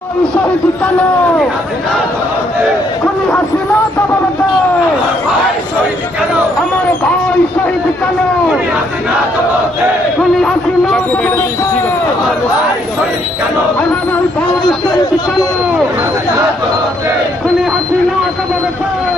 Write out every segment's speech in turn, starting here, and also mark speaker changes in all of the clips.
Speaker 1: শহীদ কেন খুনি হাসিনা তবলতে আমার ভাই শহীদ কেন খুনি হাসিনা আমার ভাই শহীদ কেন খুনি হাসিনা তবলতে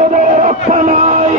Speaker 1: খুনি রক্ষা নাই।